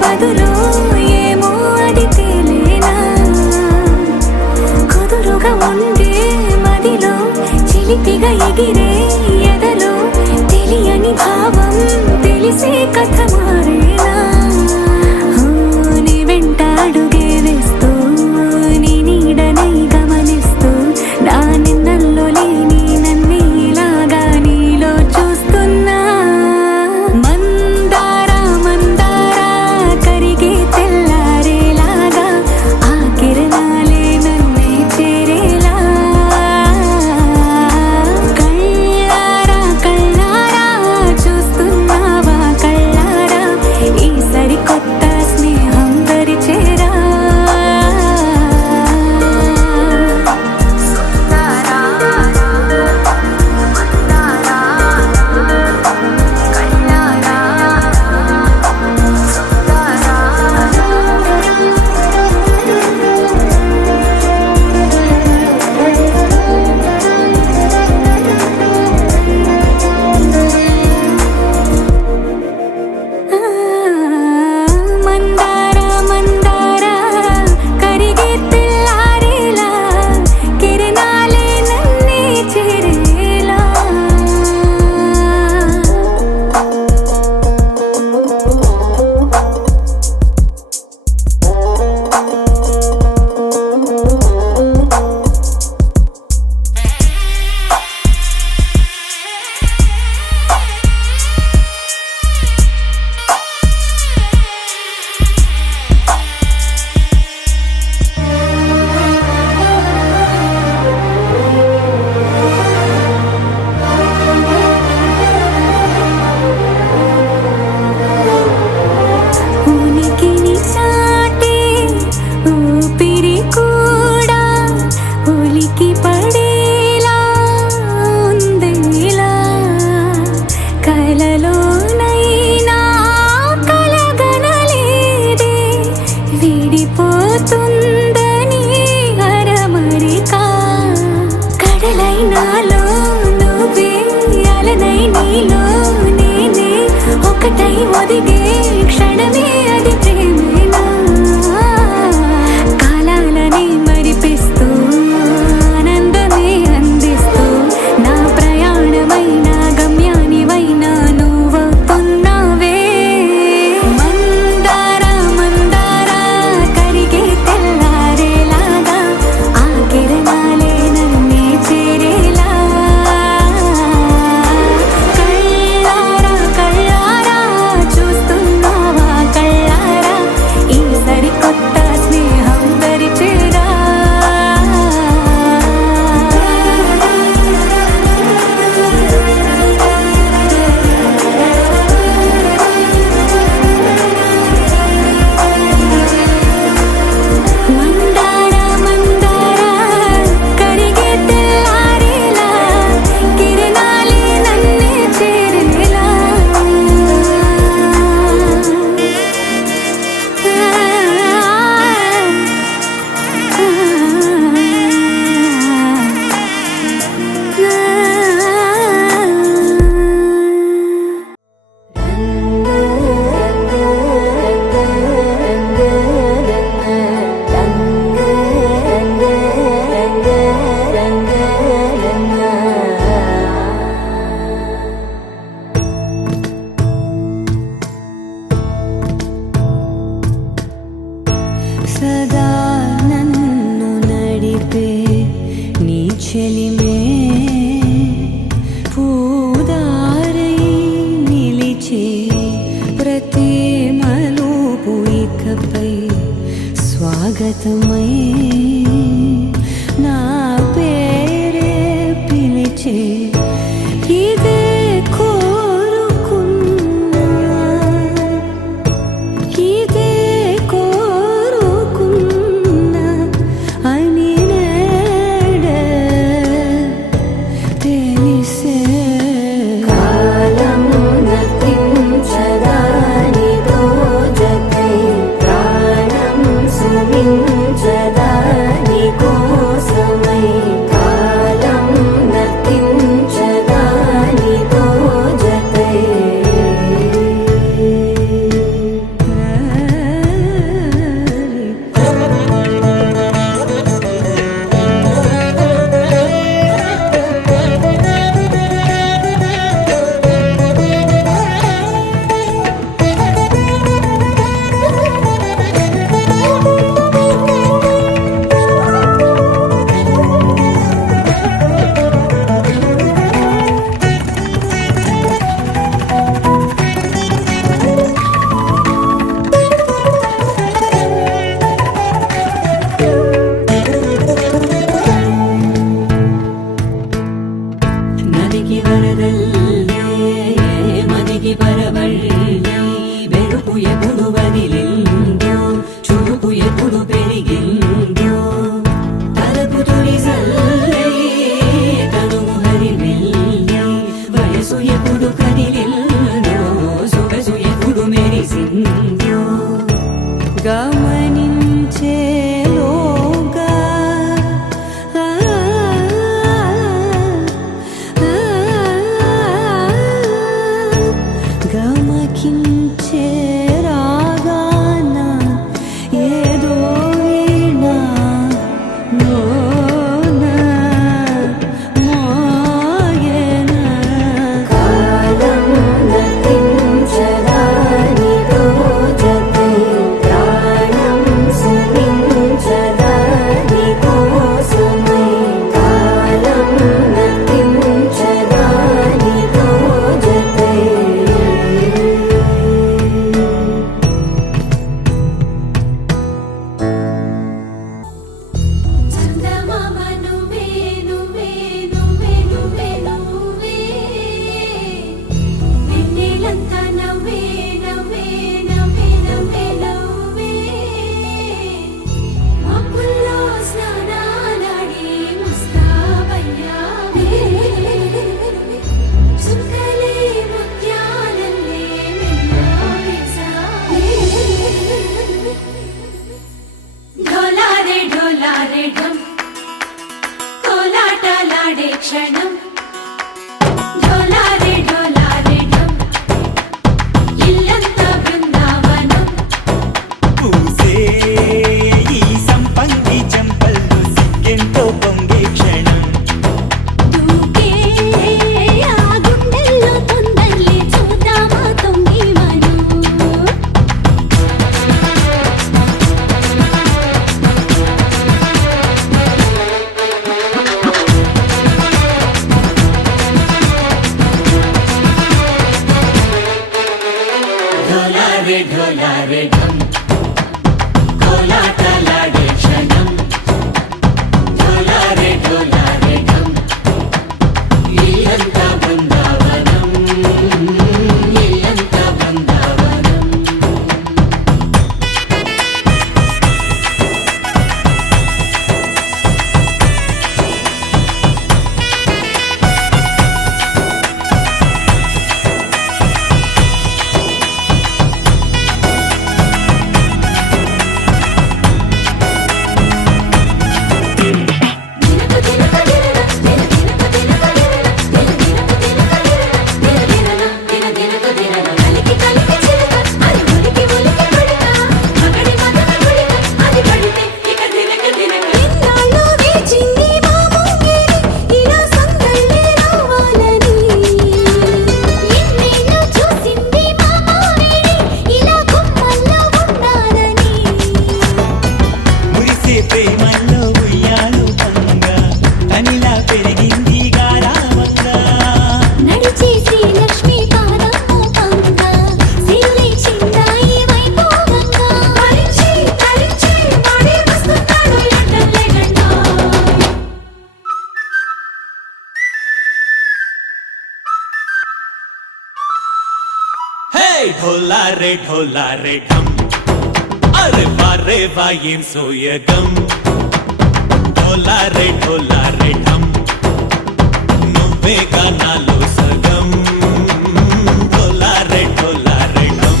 బదులు ఏమో అది తేలేనా కుదురుగా ఉండే మదిలో చిలిపిగా ఎగిరే ఎదలో తెలియని భావం తెలిసే కథ మారేనా నీ వెంట అడుగే వేస్తూ నీ నీడనై గమనిస్తూ నా నిన్నల్లో లేని నన్ను ఇలాగా నీలో చూస్తున్నా మందారా మందారా కరిగే తెల్లారేలాగా ఆ కిరణాలే నన్నే చేరేలా కళ్ళారా కళ్ళారా చూస్తున్నావా కళ్ళారా ఈ సరికొత్త స్నేహం పరిచేరా మందారా మందారా కరిగే తెల్లారేలా కిరణాలే నన్నే చేరేలా ఉనికిని చాటే ఊపిరి కూడా ఉలికి పడేలా ఉందిలా కలలోనైనా కలగనలేదే విడిపోతుందని అరమరిక కడలై నాలో నువ్వే అలనై నీలో నేనే ఒకటై ఒదిగే క్షణమే అది ప్రేమేనా కాలాలని మరిపిస్తూ ఆనందమే అందిస్తూ నా ప్రయాణమైన గమ్యానివైనా నువ్వవుతున్నావే మందారా మందారా కరిగే తెల్లారేలాగా ఆ కిరణాలే నన్నే చేరేలా కళ్ళారా కళ్ళారా చూస్తున్నావా కళ్ళారా ఈ సరికొత్త స్నేహం పరిచేరా మందారా మందారా కరిగే తెల్లారేలా కిరణాలే నన్నే చేరేలా సదా నన్ను నడిపే నీ చెలిమే పూదారై నిలిచే ప్రతి మలుపు ఇకపై స్వాగతమై నా పేరే పిలిచే ఇదే కోరుకున్నా ఇదే కోరుకున్నా అని నేడే తెలిసే కాలం నతించదా నీతో జతై ప్రాణం సుమించదా నీకోసమై కాలం నతించదా నీతో జతై మదికి వరదల్లే మదికి పరవళ్ళే వెరుపు ఎప్పుడు వదిలిందో చూపు ఎప్పుడు పెరిగిందో తలపు తొలి జల్లే తనువు హరివెల్లే వయసు ఎప్పుడు కదిలిందో సొగసు ఎప్పుడు మెరిసిందో గమనించేలోగా గమకించే రాగాన ఏదో వీణ లోన మోగెన కాలం నతించదాని రోజకై ప్రాణం సుమించదాని కోసమై కాలం నతించదాని రోజకై చందమామ నువ్వే నువ్వే నువ్వే నువ్వే నువ్వే వెన్నెలంతా నవ్వే నవ్వే నవ్వే నవ్వే నవ్వే మబ్బుల్లో స్నానాలాడి ముస్తాబయ్యావే చుక్కలే ముత్యాలల్లే మెల్లావేశావే ఢోలారే ఢోలారే ఢం కోలాటలాడే క్షణం ఢోలారే ఢోలారే ఢం ఇల్లంతా బృందావనం పూసే ఈ సంపంగి చెంపల్లో సిగ్గెంతో పొంగే క్షణం దూకే ఆ గుండెల్లో తొందరలే చూద్దామా తొంగి మనం ఢోలారే ఢోలారే ఢం కోలాటలాడే క్షణం ఢోలారే ఢోలారే ఢం ఇల్లంతా బృందావనం ఇల్లంతా బృందావనం మురిసే ప్రేమల్లో ఉయ్యాలు పంగా కనిలా పెరిగింది గారావంగా నడిచే శ్రీలక్ష్మి పాదము పంగా సిరులే చిందాయి వైభోగంగా తరించి తరించి వాడే వస్తున్నాడు ఎండలే గంట హే ఢోలారే ఢోలారే ఢం అరే వారే వాయేం సోయగం ఢోలారే ఢోలారే ఢం నువ్వే గానాలో సగం ఢోలారే ఢోలారే ఢం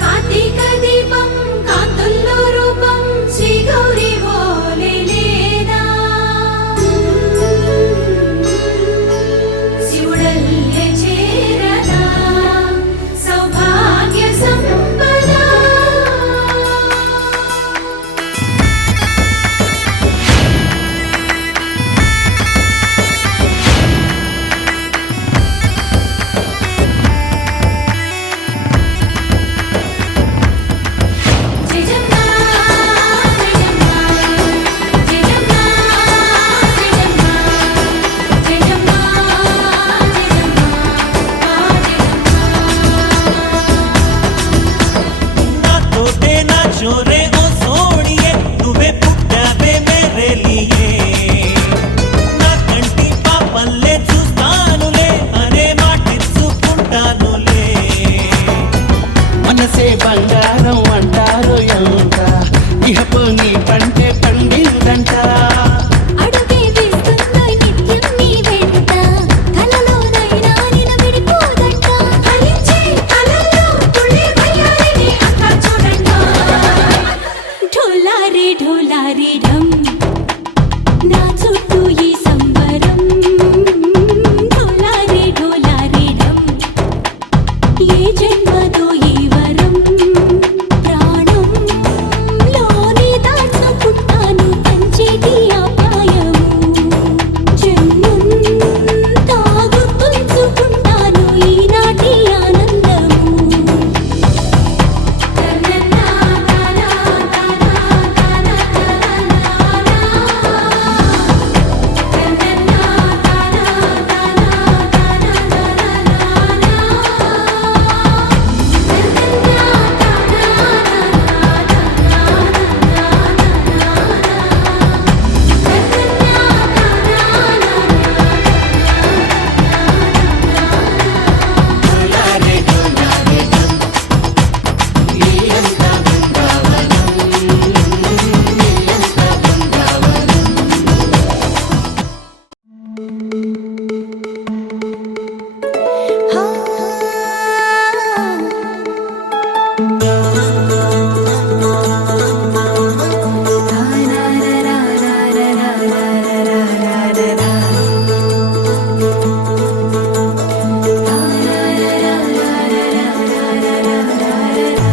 కార్తీక దీపం కాంతుల్లో రూపం శ్రీ గౌరీ ఓలే లేదా శివుడల్లే చేరదా సౌభాగ్య సంపద నీ పంటే పండిందంట. అడుగే వేస్తుందోయ్ నిత్యం నీ వెంట కలలోనైనా నిన్ను విడిపోదంట ఫలించే కలల్లో తుళ్ళి వయ్యారిని అంతా చూడండి ఢోలారే ఢోలారే ఢమ్ నా చుట్టూ ఈ సంబరం ఢోలారే ఢోలారే ఢమ్ ఏ జన్మదో ఈ వరం ప్రాణంలోనే దాచుకుంటాను పంచేటి అపాయము జన్మంతా గుర్తుంచుకుంటాను ఈనాటి ఆనందము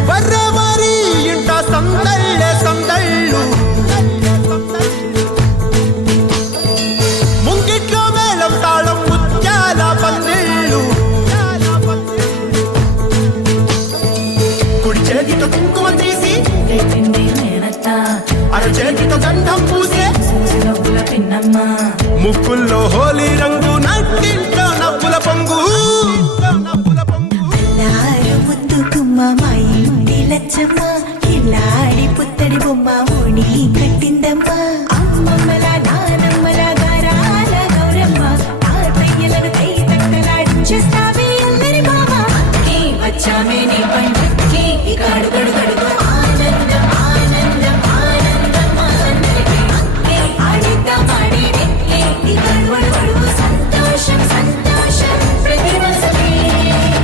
వర్రవారి ఇంట సందళ్ళే సందళ్ళు ముంగిట్లో మేళం తాళం ముత్యాల పందిళ్ళు కుడి చేతితో కుంకుమ తీసి అర చేతితో గంధం పూసే ముక్కుల్లో హోలీ రంగు నట్టింట్లో నవ్వుల పొంగు అల్లారు ముద్దు గుమ్మ మా ఇంటి లచ్చమ్మ ఇల్లాడి పుత్తడి బొమ్మ ఓణి కట్టిందమ్మ అమ్మమ్మల నానమ్మల గారాల గౌరమ్మ తాతయ్యలను కై తట్టలాడించేస్తావే అల్లరి మామ అక్కి వచ్చామే నీ పండక్కి ఇక అడుగడు గడుగు ఆనందం ఆనందం ఆనందం అందరికీ అక్కి ఆడిద్దాం ఆడి వెక్కి ఇక అడుగడు గడుగు సంతోషం సంతోషం ప్రతి మనసుకి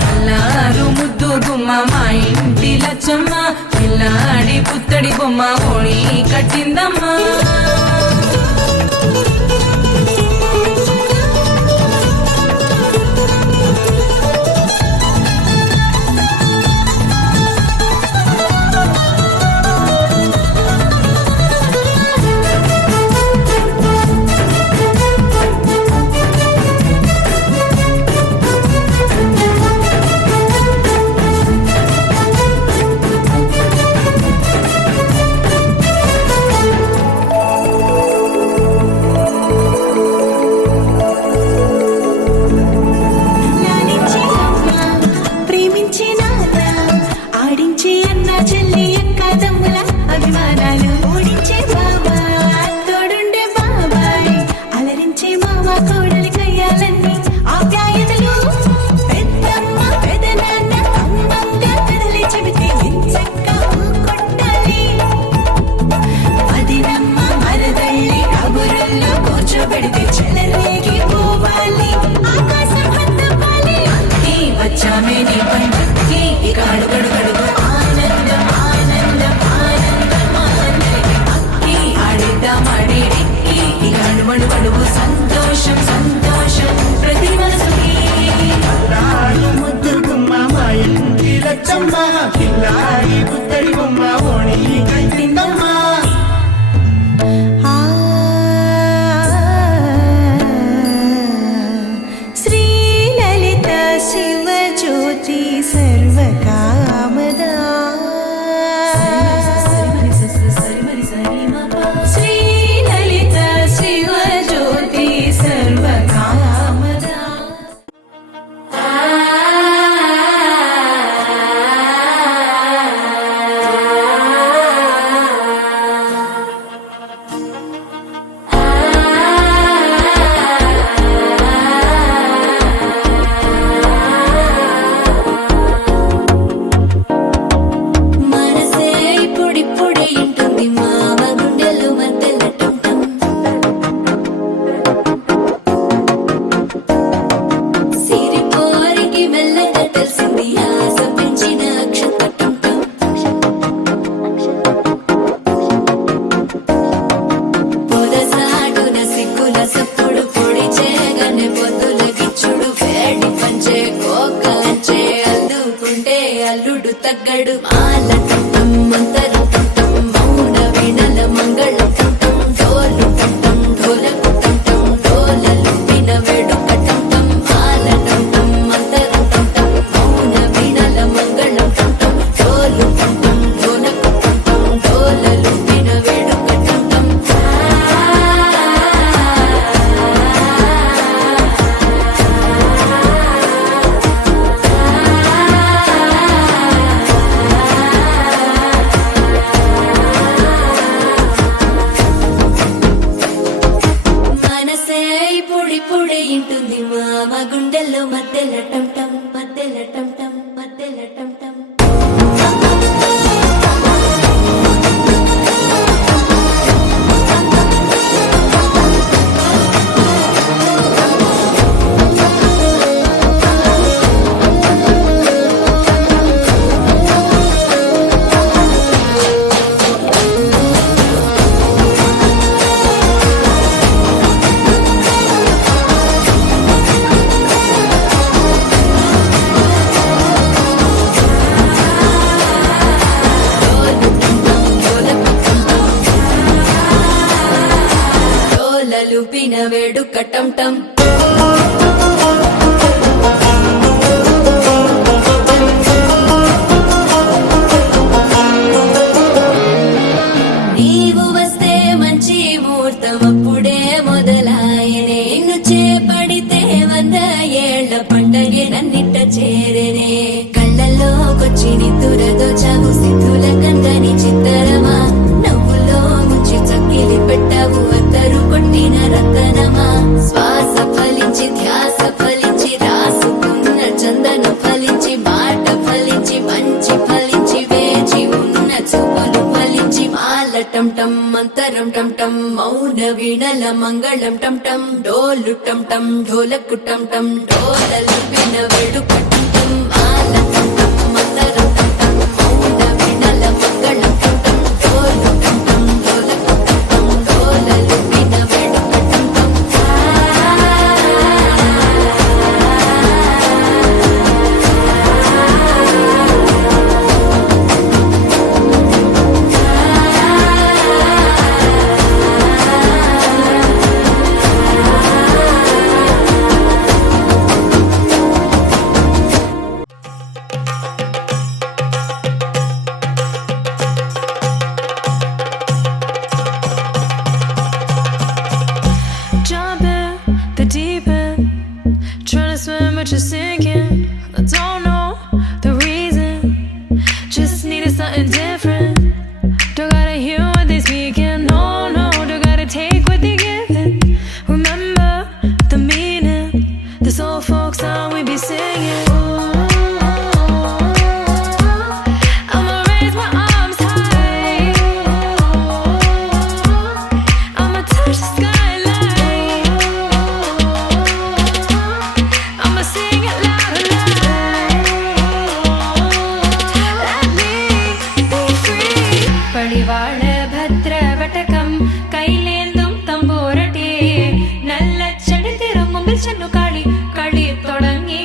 అల్లారు ముద్దు గుమ్మ మా ఇంటి లచ్చమ్మ పిల్లాడి పుత్తడి బొమ్మ ఓణి కట్టిందమ్మా తగ్గడు మాల టం మంతరం టం మౌన వీణల మంగళం టం డోలు టం ఢోలకు టం డోలలు విన వేడుక టం మాల టం మంతరం టం మౌన వీణల మంగళం టం డోలు టం ఢోలకు టం డోలలు విన వేడుక టం మనసే పొడి పొడి ఇంటుంది మామ గుండెల్లో మధ్యల టం టం మధ్యల టం టం మధ్యల టం టం డోలలు పిన వేడుక టం టం నీవు వస్తే మంచి ముహూర్తం అప్పుడే మొదలాయనే నిన్ను చేపడితే 100 ఏళ్ల పండగే నన్నిట్ట చేరేనే కళ్ళల్లోకొచ్చి నిద్దురదో చావు సిద్ధుల కందని చిత్తరమా నవ్వులో ముంచి చక్కిలి పెట్టావు అద్దరు కొట్టిన రతనమా శ్వాస ఫలించి ధ్యాస ఫలించి రాసుకున్న చందన ఫలించి మాట ఫలించి మంచి ఫలించి వేచి ఉన్న చూపులు ఫలించి మాల టం టం మంతరం టం టం మౌన వీణల మంగళం టం టం డోలు టం టం ఢోలకు టం టం డోలలు విన వేడుక టం టం మాల టం టం మంతరం టం టం మౌన వీణల మంగళం టం టం డోలు టం టం ఢోలకు టం టం డోలలు విన వేడుక టం టం Jump in the deep end, trying to swim but you're sinking. I don't know the reason, just needed something different. Don't gotta hear what they speaking, no, no, don't gotta take what they giving. Remember the meaning, this old folk song we be singing. I'ma raise my arms high, I'ma touch the skyline, I'ma sing it loud and loud. Let me be free. పడివాళ భద్రవటకం కైలేందుం തമ്പൂരട്ടേ നല്ല ചെടി തിരുമുമ്പിൽ ചെന്നു കളി കളി തുടങ്ങി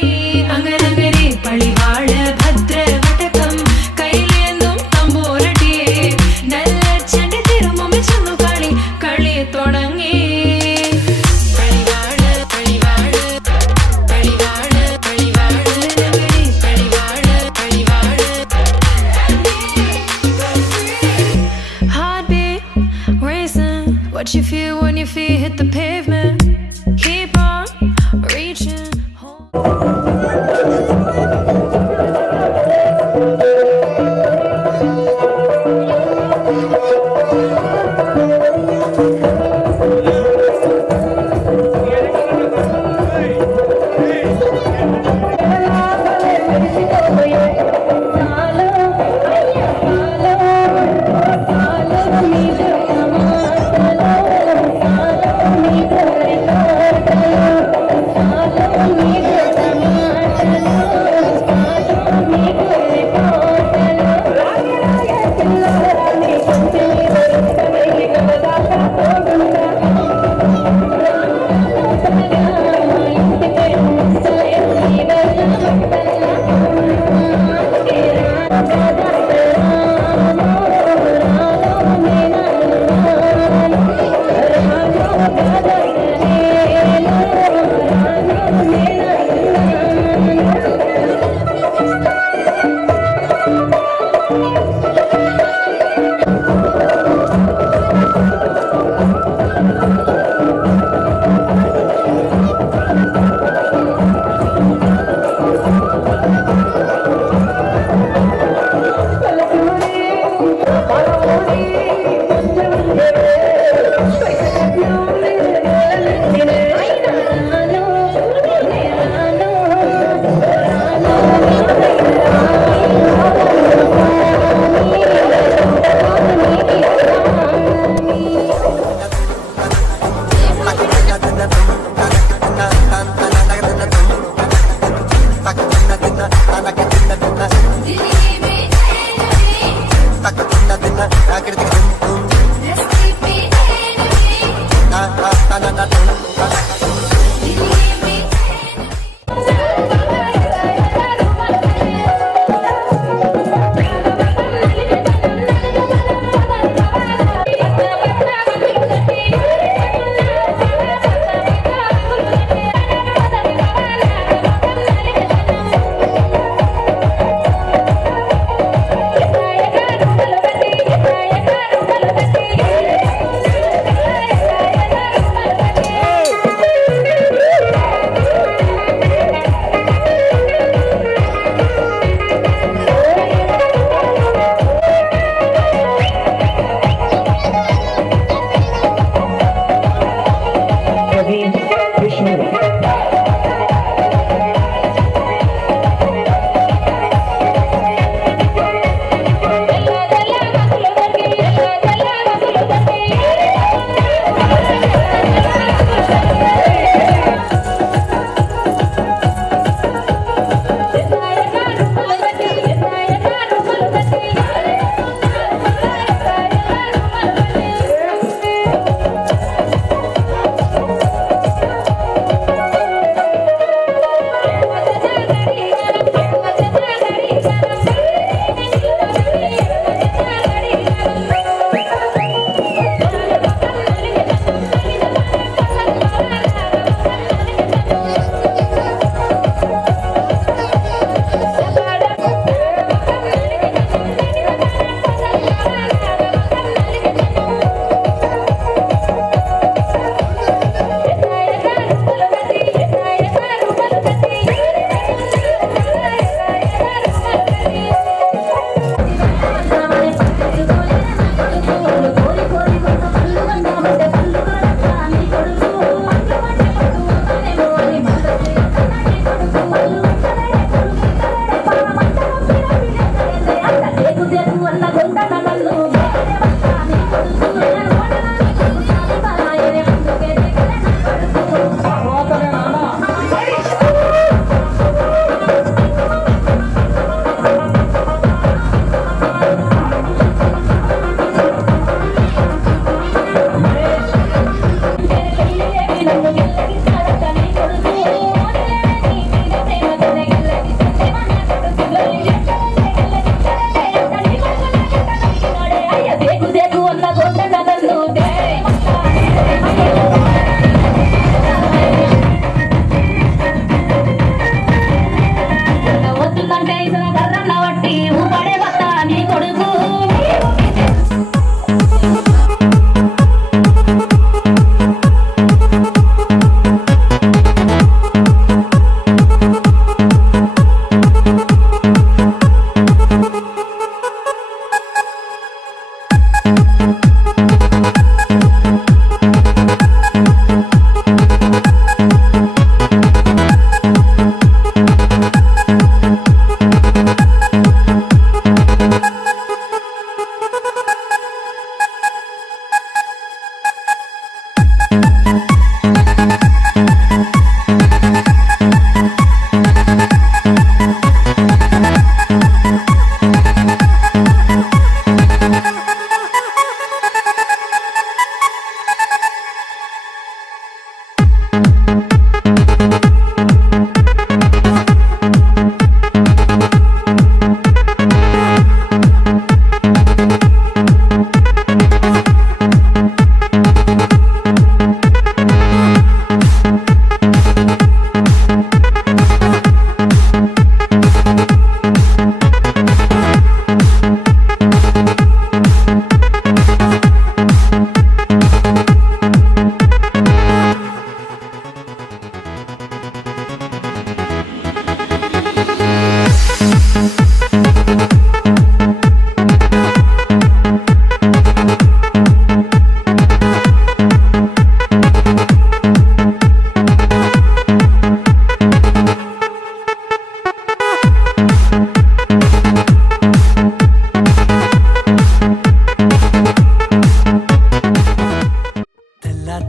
അങ്ങനങ്ങനെ പടിവാള ഭദ്രവടകം കൈലേന്തും തമ്പൂരട്ടേ നല്ല ചെടി തിരുമുമ്പിൽ ചെന്നു കളി കളി തുടങ്ങി പടിവാള പടിവാള പടിവാള പടിവാള പടിവാള പടിവാള Heartbeat racing, what you feel when your feet hit the pavement. Keep on reaching. Follow me,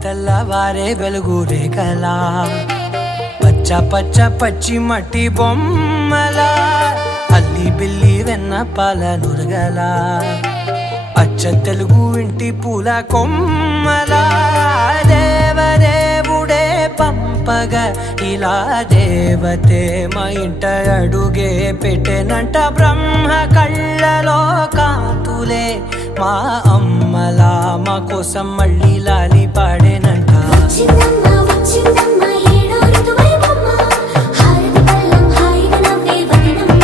తెల్లవారే వెలుగు రేఖలా పచ్చ పచ్చ పచ్చి మట్టి బొమ్మలా అల్లి బిల్లి వెన్న పాల నురగలా అచ్చ తెలుగు ఇంటి పూల కొమ్మలా దేవదేవుడే పంపగా ఇలా దేవతే మా ఇంట అడుగే పెట్టెనంట బ్రహ్మ కళ్ళలో కాంతులే మా అమ్మలా మా కోసం మళ్ళీ లాలి పాడేనంట వచ్చిందమ్మ వచ్చిందమ్మ ఏడో ఋతువైవమ్మ హారతి పళ్ళం హాయిగా నవ్వే వదనమ్మ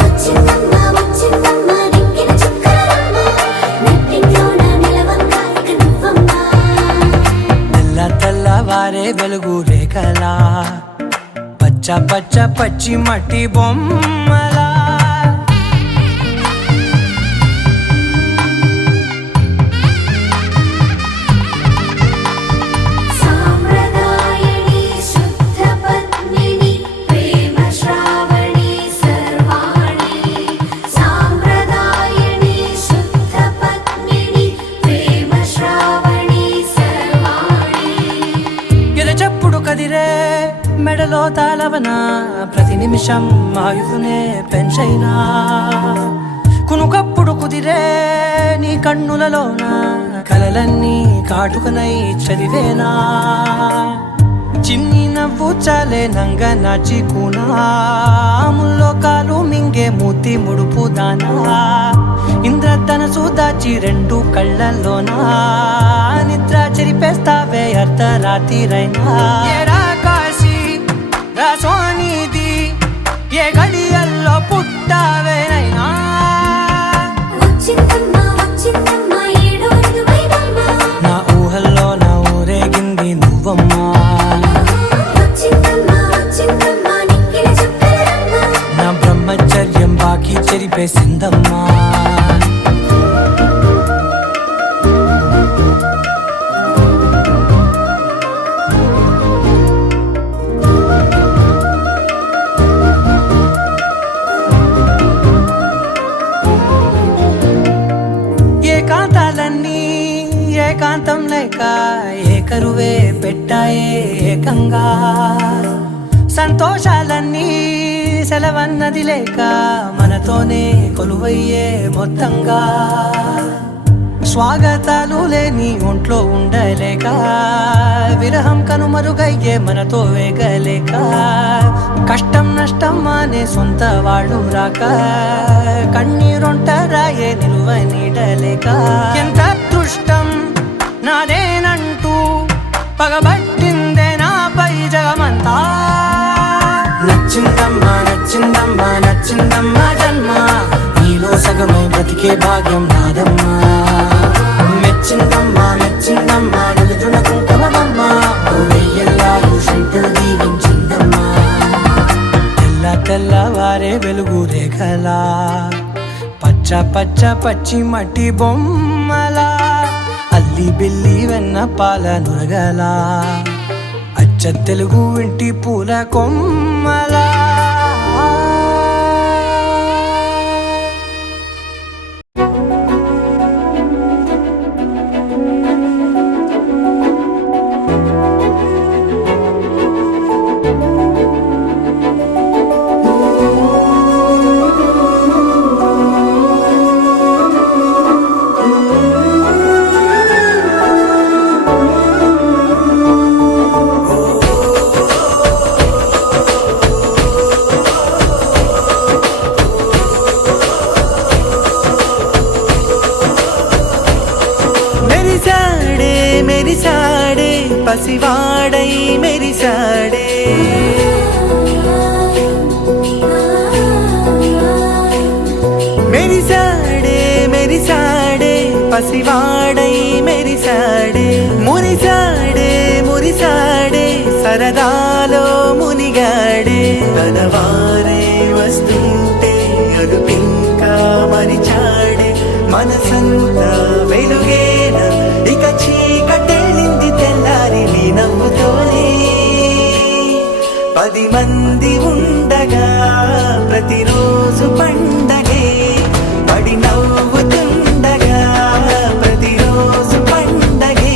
వచ్చిందమ్మ వచ్చిందమ్మ దిక్కిన చుక్కలమ్మ నెట్టింట్లోన నిలవంగా ఇక నువ్వమ్మ తెల్ల తెల్లవారే వెలుగు రేఖలా పచ్చ పచ్చ పచ్చి మట్టి బొమ్మలా సాంప్రదాయని శుద్ధ పద్మిని ప్రేమ శ్రావణి సర్వాణి సాంప్రదాయని శుద్ధ పద్మిని ప్రేమ శ్రావణి సర్వాణి ఎరచప్పుడు కదిరే మెడలో తాళవన ప్రతి నిమిషం ఆయుధునే పెంచైనా కునుకప్పుడు కుదిరే నీ కన్నులలోన కలలన్నీ కాటుకనై చదివేనా చిన్ని నవ్వు చాలే నంగ నాచి కూనాముల్లో కాలు మింగే మూతి ముడుపు దానా ఇంద్రధనసు దాచి రెండు కళ్ళల్లోనా నిద్ర చెరిపేస్తావే అర్ధరాత్రిరైనా ఏరా కాశీ రాసోనిది ఏ గడియల్లో పుట్టావేనైనా వచ్చిందమ్మ వచ్చిందమ్మ ఏడో ఋతువైవమ్మ నా ఊహల్లో నా ఊరేగింది నువ్వమ్మా వచ్చిందమ్మ వచ్చిందమ్మ నిక్కిన చుక్కలమ్మ నా బ్రహ్మచర్యం బాకీ చెరిపేసిందమ్మా ఏకాంతాలన్నీ ఏకాంతం లేక ఏకరువే పెట్టాయే ఏకంగా సంతోషాలన్నీ సెలవన్నది లేక మనతోనే కొలువయ్యే మొత్తంగా స్వాగతాలు లేని ఒంట్లో ఉండలేక విరహం కనుమరుగయ్యే మనతో వేగలేక కష్టం నష్టం అనే సొంత వాళ్ళు రాక కన్నీరొంటరాయే నిలువ నీడలేక ఎంత అదృష్టం నాదేనంటూ పగబట్టిందే నాపై జగమంతా నచ్చిందమ్మా నచ్చిందమ్మా నచ్చిందమ్మా జన్మ నీలో సగమై బ్రతికే భాగ్యం నాదమ్మా మెచ్చిందమ్మా మెచ్చిందమ్మా నిలుచున కుంకుమమ్మా వెయ్యల్లాలు శంకులు దీవించిందమ్మా తెల్ల తెల్లవారే వెలుగు రేఖలా పచ్చ పచ్చ పచ్చి మట్టి బొమ్మలా అల్లి బిల్లి వెన్న పాల నురగలా అచ్చ తెలుగు ఇంటి పూల కొమ్మలా మెరిసాడే పసివాడై మెరిసాడే మెరిసాడే మెరిసాడే పసివాడై మెరిసాడే మురిసాడే మురిసాడే సరదాలో మునిగాడే తనవారే వస్తుంటే అదుపింకా మరిచాడే మనసంతా వెలుగేన ఇక చీకటెళ్ళింది తెల్లారి నీ నవ్వుతోనే 10 మంది ఉండగా ప్రతిరోజు పండగే పడి నవ్వుతుండగా ప్రతిరోజు పండగే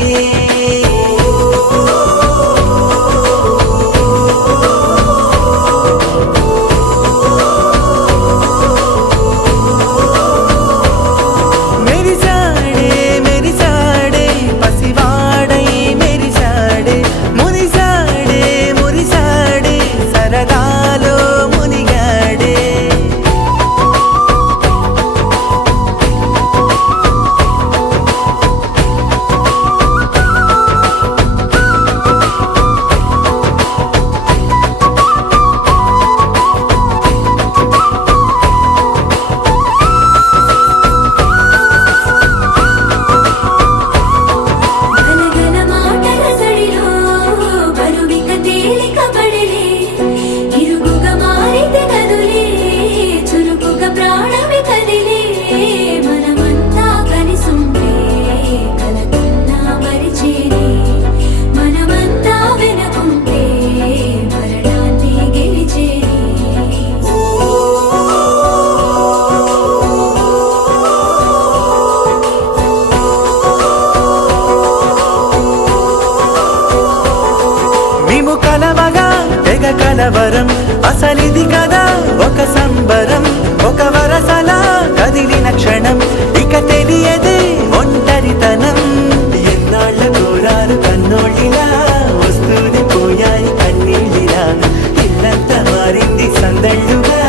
కలవగా తెగ కలవరం అసలిది కదా ఒక సంబరం ఒక వరసలా కదిలిన క్షణం ఇక తెలియదే ఒంటరితనం ఎన్నాళ్ళ కోరారు కన్నోళ్ళిలా వస్తూనే పోయాయి కన్నీళ్ళిలా ఇల్లంతా మారింది సందళ్ళుగా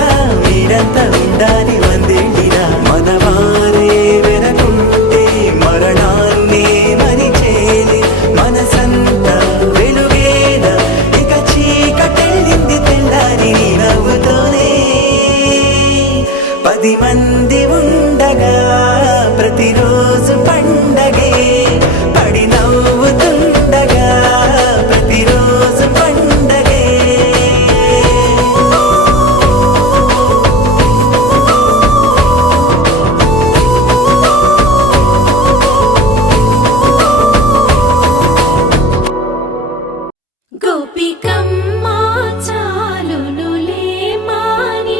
మీరంతా ఉండాలి వందేళ్ళిలా మనవారే వెనకుంటే మరణాన్నే మరిచేలి మనసంతా వెలుగేన ఇక చీకటెళ్ళింది తెల్లారి నీ నవ్వుతోనే 10 మంది ఉండగా ప్రతిరోజు పండగే పడి నవ్వుతుండగా ప్రతిరోజు పండగే గోపికమ్మ చాలునులే మాని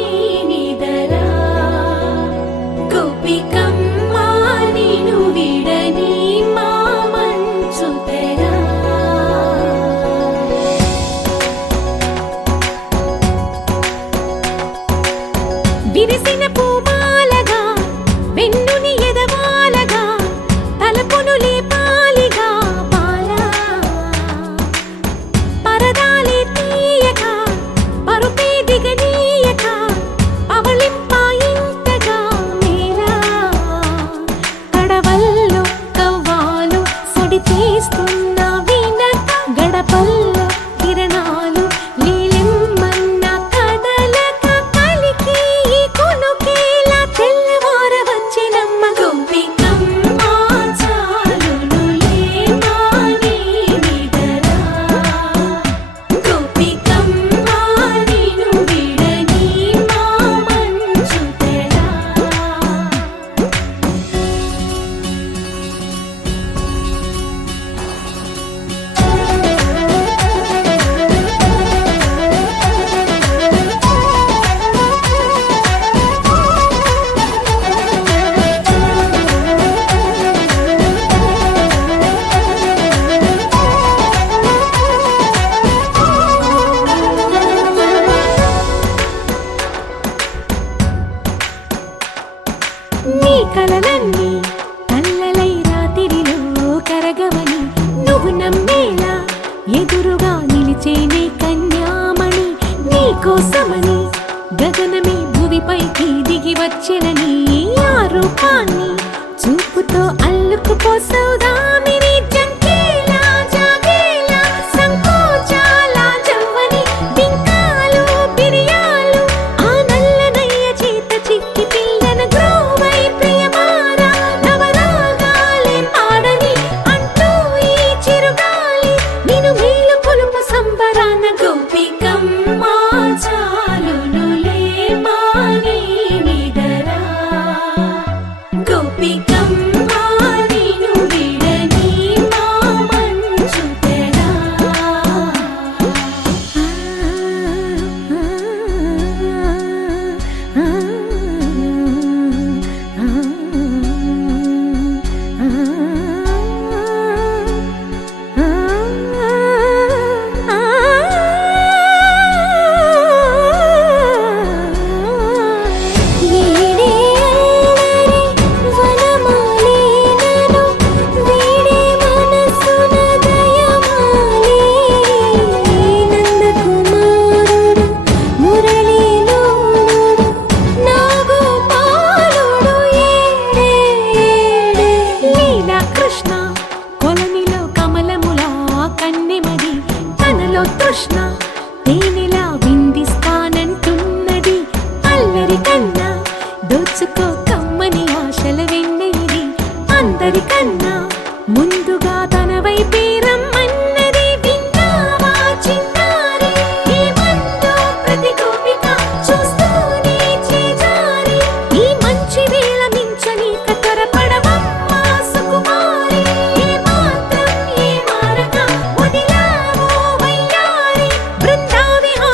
నిదరా గోపికమ్మ నిను విడని మా మంచు తెరా విరిసిన పూమాలగా వెన్నుని ఎదవాలగా తలపును లేపాలిగా పాలా పరదాలే తీయక పరుపే దిగనీయక పవళింపాయింతగా మేరా కడవల్లో కవ్వాలు సడి చేస్తున్న వీణత గడపల్లో కిరణాలు నీలిమ్మన్న కదలక కలికి కొనుకేలా తెల్లవార వచ్చినమ్మ గోపికమ్మ చాలునులే మాని నిదరా గోపికమ్మ నిను విడని మా మంచు తెరా నీ కలలన్నీ కల్లలై రాత్రిలో కరగవని నువ్వు నమ్మేలా ఎదురుగా నిలిచేనే కన్యామణి నీ కోసమని గగనమే భువిపైకి దిగి వచ్చెనని ఆ రూపాన్ని చూపుతో అల్లుకుపోసౌదామిని జంకేలా జాగేలా సంకోచాల జవ్వని బింకాలు బిరియాలు ఆ నల్లనయ్య చేత చిక్కి పిల్లన గ్రోవై ప్రియమారా నవరాగాలే పాడని అంటూ ఈ చిరుగాలి నిన్ను మేలు కొలుపు సంబరాన గోపికమ్మ చాలునులే మాని నిదరా గోపికమ్మ నిను విడని మా మంచు తెరా తృష్ణ తేనెలా విందిస్తానంటున్నది అల్లరి కన్నా దోచుకో కమ్మని ఆశల వెన్నెయిది అందరికన్నా ముందుగా తన వైపే రమ్మన్నది విన్నావా చిన్నారి ఏమందో ప్రతి గోపిక చూస్తూనే చేజారి ఈ మంచి వేళ మించని కతరపడవమ్మా సుకుమారి ఏ మాత్రం ఏ మారక వదిలావో వయ్యారి బృందావిహారి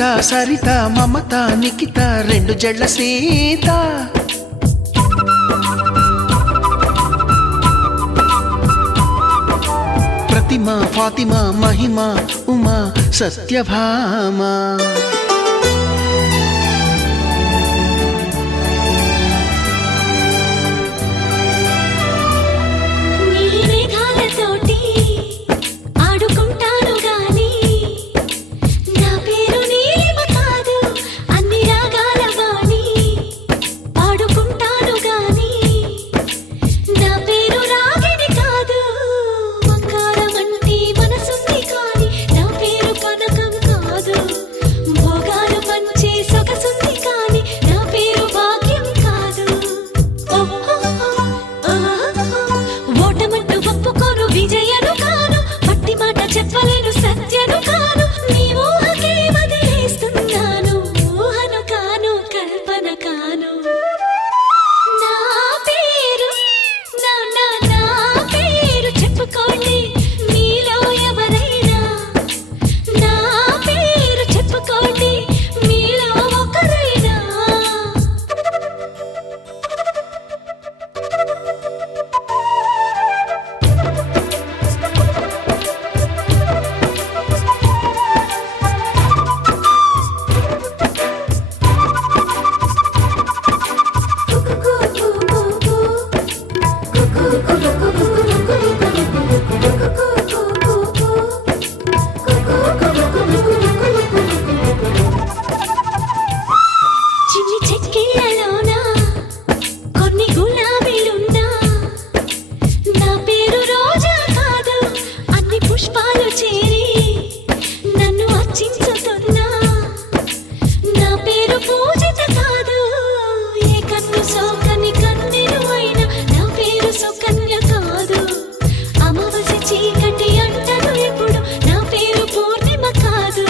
కవిత సరిత మమత నిఖిత రెండు జడ్ల సీత ప్రతిమ ఫాతిమ మహిమ ఉమా సత్యభామ మేఘాలతోటి ఆడుకుంటాను గాని నా పేరు నీలిమ కాదు అన్ని రాగాల వాణి పాడుకుంటాను గాని నా పేరు రాగిణి కాదు బంగారమంటి మనసుంది కాని నా పేరు కనకం కాదు భోగాలు పంచే సొగసుంది కాని నా పేరు భాగ్యం కాదు ఓటమంటూ ఒప్పుకోను విజయను కాను పట్టి మాట చెప్పలేను సత్యను కాను నీ ఊహకే వదిలేస్తున్నాను ఊహను కాను కల్పన కాను నా పేరు నా పేరు చెప్పుకోండి మీలో ఎవరైనా నా పేరు చెప్పుకోండి మీలో ఒకరైనా చిన్ని చెక్కిళ్ళలోన కొన్ని గులాబీలున్నా నా పేరు రోజా కాదు అన్ని పుష్పాలు చేరి నన్ను అర్చించుతున్నా నా పేరు పూజిత కాదు ఏ కన్ను సోకని కన్నెలు అయినా నా పేరు సుకన్య కాదు అమావాస్య చీకటి అంటను ఎప్పుడు నా పేరు పూర్ణిమ కాదు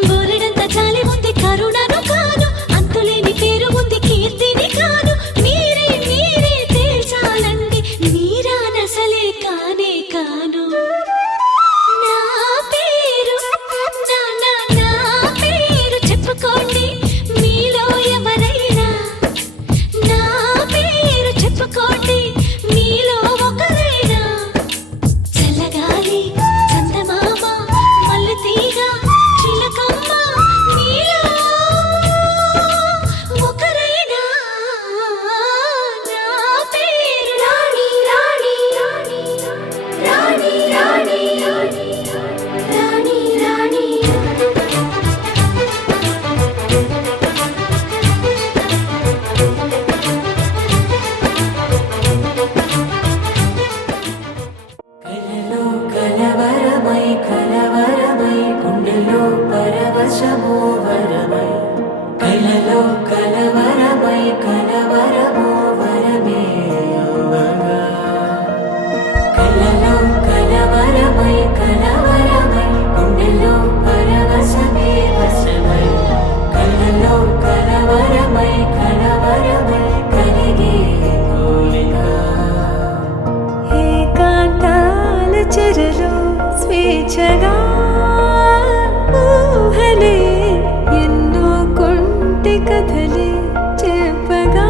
బోలెడంత చాలి ఉంది కరుణను కాను అంతులేని పేరు ఉంది కీర్తిని కాను మీరే తేల్చాలండి మీరానసలే కానే కాను నా పేరు నా పేరు చెప్పుకోండి మీలో ఎవరైనా నా పేరు చెప్పుకోండి మీలో ఒకరైనా చల్లగాలి చందమామ మల్లెతీగ చిలకమ్మ మీలో ఒకరైనా నా పేరు రాణి రాణి రాణి రాణి రాణి రాణి కలలో కలవరమై కలవరమై గుండెలో పరవశమో వరమై కలలో కలవరమై కలవరమో వరమే యువగా కలలో కలవరమై కలవరమై గుండెలో పరవశమే వశమై కలలో కలవరమై కలవరమై కలిగే కోరిక ఏకాంతాల చెరలో స్వేచ్ఛగా ఊహలే ఎన్నో కొంటె కథలే చెప్పగా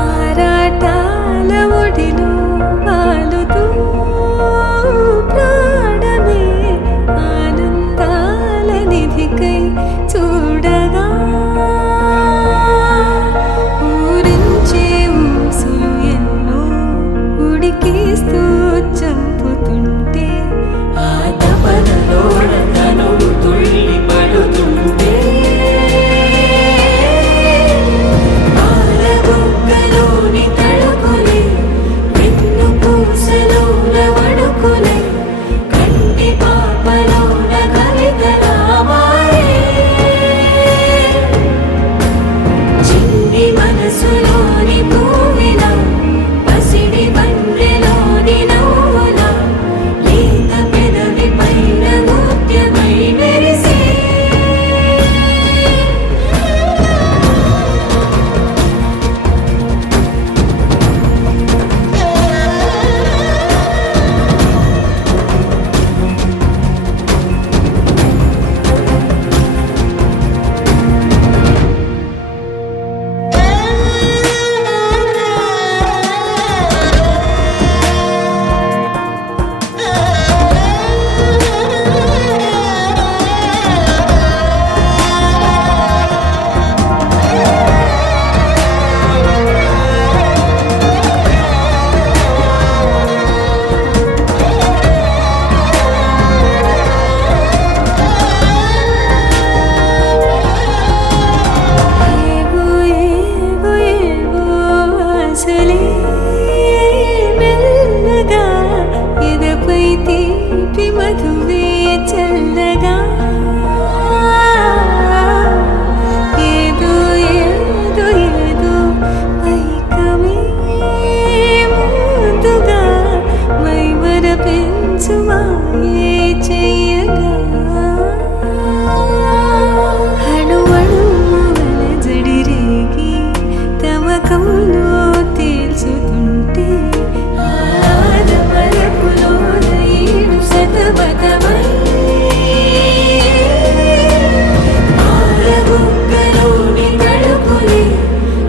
ఆరాటాల ఒడిలో వాలుతూ ప్రాణమే ఆనందాల నిధికై చూడగా ఊరించే ఊసులు ఎన్నో ఉడికిస్తూ చంపు మాయే చెయ్యగా అణువణువుల జడిరేగి తమకంలో తేల్చుతుంటే ఆదమరపులోన ఏడు శతబతమై ఆరబుగ్గలోని తడుపులే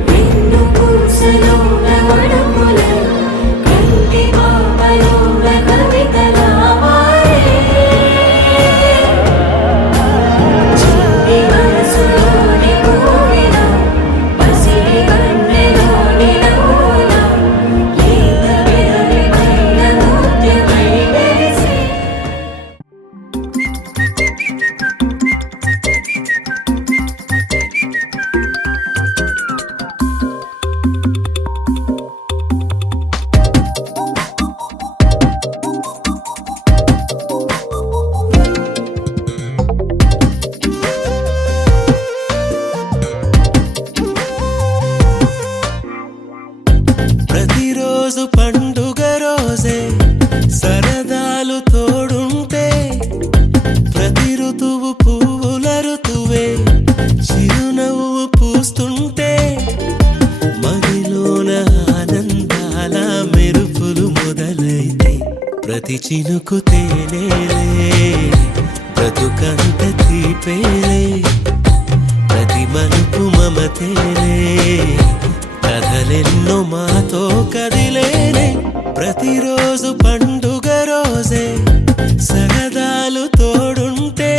వెన్ను పూసలోన వడుపులే కంటి మామలోన కవితలా మారే చిన్ని మనసులోని కోవెల పసిడి కన్నెలోని నవ్వుల లేత పెదవి పైన ముత్యమై మెరిసే ప్రతిరోజు పండుగ రోజే సరదాలు తోడుంటే ప్రతి ఋతువు పువ్వుల ఋతువే చిరునవ్వు పూస్తుంటే మదిలోన ఆనందాల మెరుపులు మొదలైతే ప్రతి చినుకు తేనేలే బ్రతుకంత తీపేలే ప్రతి మలుపు మమతేలే కథలెన్నో మాతో కదిలేనే ప్రతిరోజు పండుగ రోజే సరదాలు తోడుంటే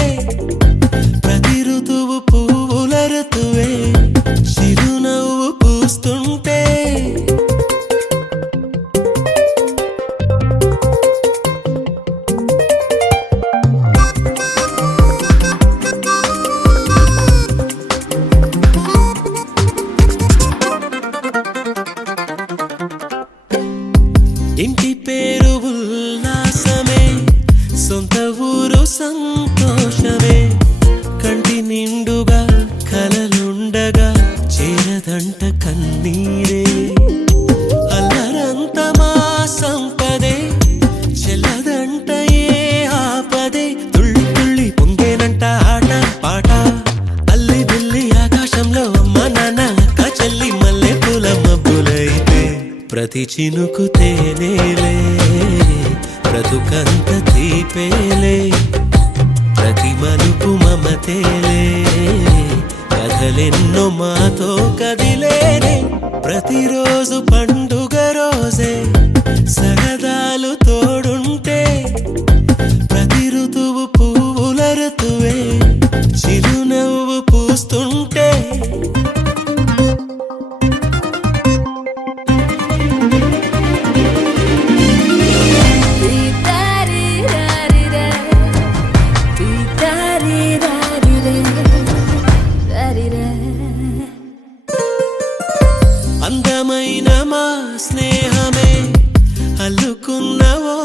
ప్రతి ఋతువు పువ్వుల ఋతువే చిరునవ్వు పూస్తుంటే ఇంటి పేరు ఉల్లాసమే సొంత ఊరు సంతోషమే కంటి నిండుగా కలలుండగా చేరదంట కన్నీరే అల్లరంత మా సంపదే చెల్లదంట ఏ ఆపదే తుళ్ళి తుళ్ళి పొంగేనంట ఆట పాట అల్లి బిల్లి ఆకాశంలో అమ్మ నాన్న అక్క చెల్లి మల్లె పూల మబ్బులైతే ప్రతి చినుకు తేనేలే బ్రతుకంత తీపేలే ప్రతి మలుపు మమతేలే కథలెన్నో మాతో కదిలేనే ప్రతిరోజు పండుగ రోజే సరదాలు తోడుంటే ప్రతి ఋతువు పువ్వుల ఋతువే చిరునవ్వు పూస్తుంటే అందమైన మా స్నేహమే అల్లుకున్నవో